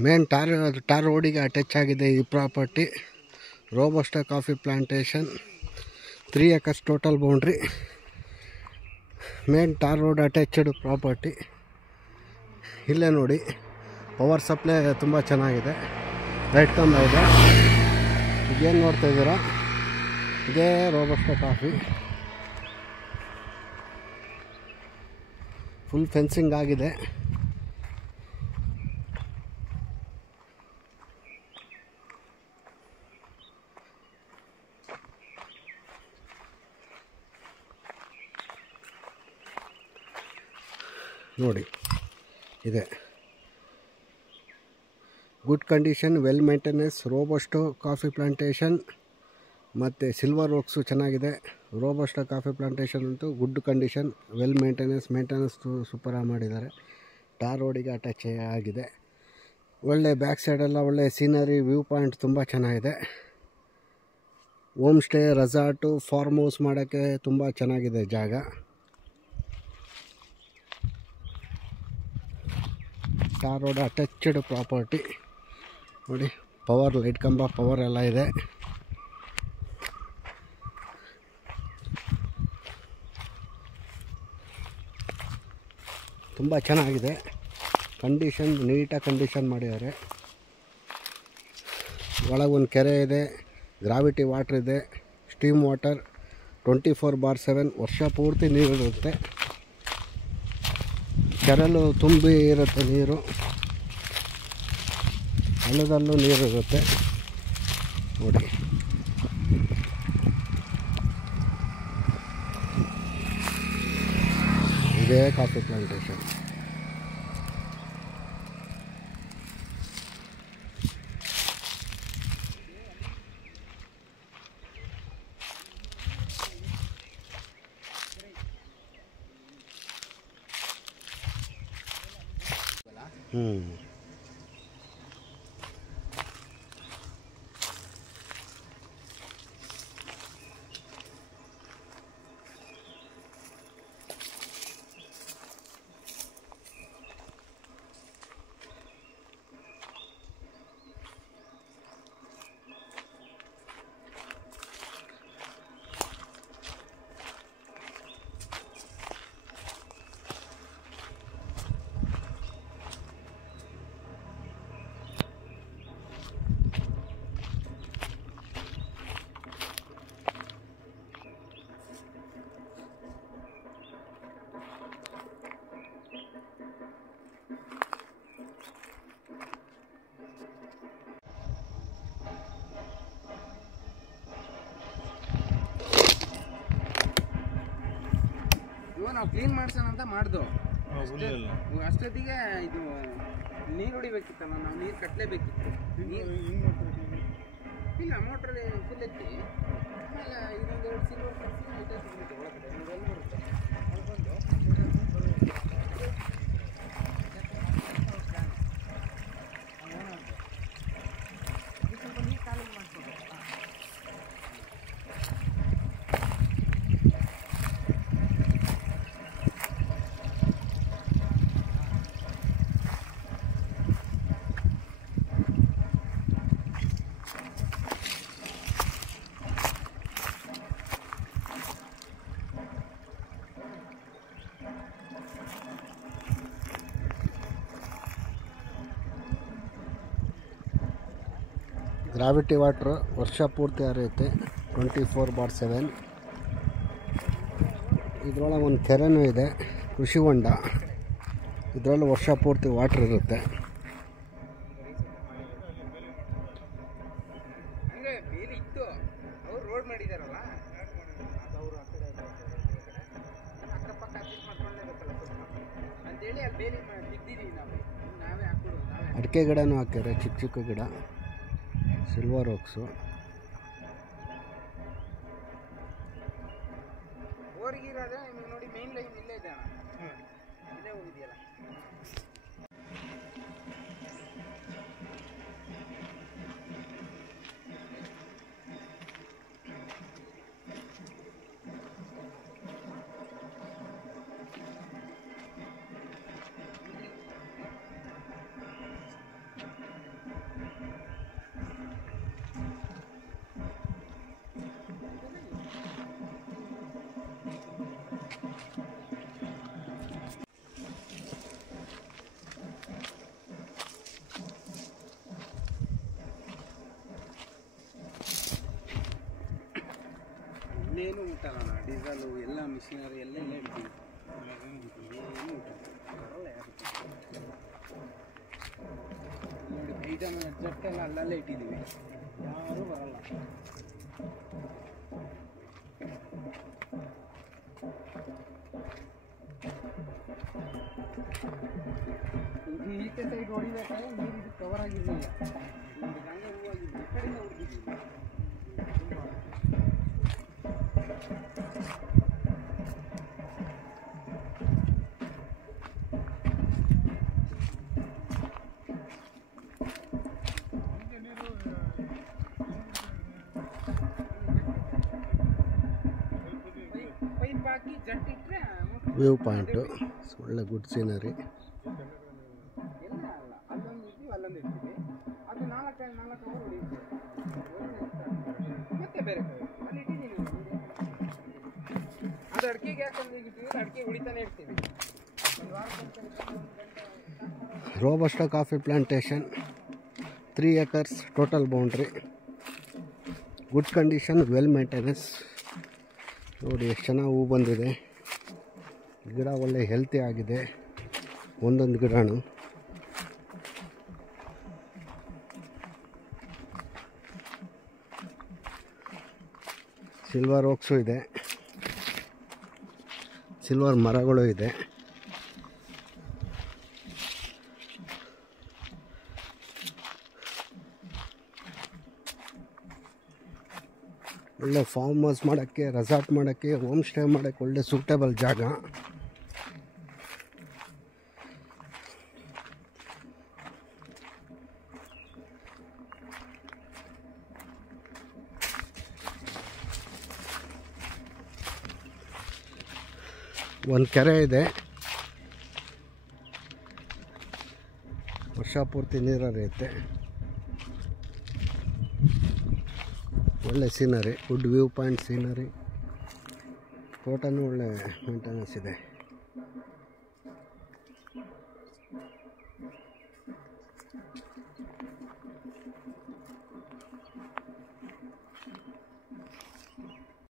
Main ಟಾರ್ ರೋಡಿಗೆ attach ಆಗಿದೆ ಈ property. Robusta coffee plantation 3 acres total boundary. Main tar road attached property. ಇಲ್ಲೇ ನೋಡಿ ಪವರ್ ಸಪ್ಲೈ ತುಂಬ ಚೆನ್ನಾಗಿದೆ. ಲೈಟ್ ಕಂಬ ಇದೆ. ಈಗೇನು ನೋಡ್ತಾ ಇದ್ದೀರಾ ಇದೇ ರೋಬಸ್ಟಾ ಕಾಫಿ. ಫುಲ್ ಫೆನ್ಸಿಂಗ್ ಆಗಿದೆ. ನೋಡಿ ಇದೆ good condition, well maintenance robusta coffee plantation. ಮತ್ತು ಸಿಲ್ವರ್ ಓಕ್ಸು ಚೆನ್ನಾಗಿದೆ. ರೋಬಸ್ಟಾ ಕಾಫಿ ಪ್ಲಾಂಟೇಶನ್ ಅಂತೂ ಗುಡ್ ಕಂಡೀಷನ್, ವೆಲ್ ಮೇಂಟೆನೆನ್ಸ್ ಸೂಪರಾಗಿ ಮಾಡಿದ್ದಾರೆ. ಟಾರ್ ರೋಡಿಗೆ ಅಟ್ಯಾಚ್ ಆಗಿದೆ. ಒಳ್ಳೆ ಬ್ಯಾಕ್ ಸೈಡೆಲ್ಲ ಒಳ್ಳೆ ಸೀನರಿ, ವ್ಯೂ ಪಾಯಿಂಟ್ ತುಂಬ ಚೆನ್ನಾಗಿದೆ. Home stay, resort, farm house ಮಾಡೋಕ್ಕೆ ತುಂಬ ಚೆನ್ನಾಗಿದೆ ಜಾಗ. Tar road attached property. ನೋಡಿ ಪವರ್, ಲೈಟ್ ಕಂಬ, ಪವರ್ ಎಲ್ಲ ಇದೆ. ತುಂಬ ಚೆನ್ನಾಗಿದೆ. ಕಂಡೀಷನ್ ನೀಟಾಗಿ ಕಂಡೀಷನ್ ಮಾಡಿದ್ದಾರೆ. ಒಳಗೊಂದು ಕೆರೆ ಇದೆ, ಗ್ರಾವಿಟಿ ವಾಟರ್ ಇದೆ, ಸ್ಟೀಮ್ ವಾಟರ್ 24/7 ವರ್ಷ ಪೂರ್ತಿ ನೀರು ಇರುತ್ತೆ. ಕೆರೆಲು ತುಂಬಿ ಇರುತ್ತೆ ನೀರು, ಹಳ್ಳದಲ್ಲೂ ನೀರು ಇರುತ್ತೆ. ನೋಡಿ ಇದೇ ಕಾಫಿ ಪ್ಲಾಂಟೇಶನ್. ನಾವು ಕ್ಲೀನ್ ಮಾಡ್ಸೋಣ ಅಂತ ಮಾಡ್ದು. ಅಷ್ಟೊತ್ತಿಗೆ ಇದು ನೀರು ಹೊಡಿಬೇಕಿತ್ತಲ್ಲ, ನಾವು ನೀರು ಕಟ್ಟಲೇಬೇಕಿತ್ತು. ಇಲ್ಲ ಮೋಟ್ರ್ ಫುಲ್ ಎತ್ತಿ ಆಮೇಲೆ ಇನ್ನೊಂದು 2 ಸಿಲ್ವರ್ ಒಳಗಡೆ ಬರುತ್ತೆ. ಸ್ವಲ್ಪ ನೀರು ಕಾಲೇಜ್ ಮಾಡಿಸ್ಬೇಕು. ಗ್ರಾವಿಟಿ ವಾಟ್ರು ವರ್ಷ ಪೂರ್ತಿ ಹರಿಯುತ್ತೆ 24/7. ಇದರೊಳಗೆ ಒಂದು ಕೆರೆನೂ ಇದೆ, ಕೃಷಿ ಹೊಂಡ. ಇದರಲ್ಲೂ ವರ್ಷ ಪೂರ್ತಿ ವಾಟ್ರ್ ಇರುತ್ತೆ. ಅಂದರೆ ಬೇಲಿ ಇತ್ತು, ಅವ್ರು ರೋಡ್ ಮಾಡಿದಾರಲ್ಲ, ಅವರು ಆ ಕಡೆ ಅಕ್ಕಪಕ್ಕ ಅಡ್ಜಸ್ಟ್ ಮಾಡ್ಕೊಳ್ಳೇಬೇಕಲ್ಲ ಅಂತೇಳಿ ಅಲ್ಲಿ ಬೇಲಿ ಬಿದ್ದಿದ್ದೀವಿ ನಾವೇ ಹಾಕ್ಬಿಡು. ಅಡಿಕೆ ಗಿಡನೂ ಹಾಕ್ಯಾರೆ, ಚಿಕ್ಕ ಚಿಕ್ಕ ಗಿಡ, ಸಿಲ್ವರ್ ಓಕ್ಸು. ಓರಿಗಿರೋದೇ ನಿಮಗೆ ನೋಡಿ ಮೇನ್ ಲೈನ್ ಇಲ್ಲೇ ಇದೆ ಅಣ್ಣ, ಇಲ್ಲೇ ಹೋಗಿದೆಯಲ್ಲ. ಏನು ಮುಟ್ಟಲ್ಲ ಡೀಸೆಲು ಎಲ್ಲ ಮಿಷಿನರಿ ಎಲ್ಲ ಇಡ್ತೀವಿ ಏನು ಬರಲ್ಲ ಯಾರು ನೋಡಿ ಐಟಮ್ ಅಡ್ಜಸ್ಟ್ ಎಲ್ಲ ಅಲ್ಲಲ್ಲೇ ಇಟ್ಟಿದ್ದೀವಿ ಯಾರೂ ಬರಲ್ಲ ಇದು ಈಚೆ ಸೈಡ್ ಹೊಡಿಬೇಕಾದ್ರೆ ನೀರು ಇದು ಕವರ್ ಆಗಿರಲಿಲ್ಲ ಒಂದು ಗಂಗೆ ಹೂವಾಗಿದ್ದು ಈ ಕಡೆಯಿಂದ ಹುಡುಗಿದ್ದೀವಿ ಪೈಪ್ ಹಾಕಿ ಜಟ್ಟಿಟ್ರೆ ವ್ಯೂ ಪಾಯಿಂಟು ಒಳ್ಳೆ ಗುಡ್ ಸೀನರಿ. ಎಲ್ಲ ಅಲ್ಲ ಅಲ್ಲೊಂದು ಇರ್ತೀವಿ ಅಲ್ಲೊಂದು ಇರ್ತೀವಿ ಅದು 4 ಅವರ್ ಹೊಡಿಯುತ್ತೆ ಮತ್ತೆ ಬೇರೆ ಅಲ್ಲಿ ಇಟ್ಟಿದ್ದೀನಿ ಅದು ಅಡಿಕೆಗೆ ಯಾಕಂದ್ರೆ ಇಟ್ಟಿದ್ದೀವಿ ಅಡಿಕೆ ಉಳಿತಾನೆ ಇರ್ತೀವಿ ಒಂದು ವಾರ robusta coffee plantation 3 acres total boundary, good condition, well maintenance. ನೋಡಿ ಎಷ್ಟು ಚೆನ್ನಾಗಿ ಹೂ ಬಂದಿದೆ, ಗಿಡ ಒಳ್ಳೆ ಹೆಲ್ತಿ ಆಗಿದೆ ಒಂದೊಂದು ಗಿಡನೂ. ಸಿಲ್ವರ್ ಓಕ್ಸು ಇದೆ, ಸಿಲ್ವರ್ ಮರಗಳು ಇದೆ. ಒಳ್ಳೆ ಫಾರ್ಮ್ ಹೌಸ್ ಮಾಡೋಕ್ಕೆ, ರೆಸಾರ್ಟ್ ಮಾಡೋಕ್ಕೆ, ಹೋಮ್ ಸ್ಟೇ ಮಾಡೋಕ್ಕೆ ಒಳ್ಳೆ ಸೂಟೇಬಲ್ ಜಾಗ. ಒಂದು ಕೆರೆ ಇದೆ, ವರ್ಷ ಪೂರ್ತಿ ನೀರು ಹರಿಯುತ್ತೆ. ಒಳ್ಳೆ scenery, good view point scenery. ತೋಟನೂ ಒಳ್ಳೆ ಮೇಂಟೆನೆನ್ಸ್ ಇದೆ.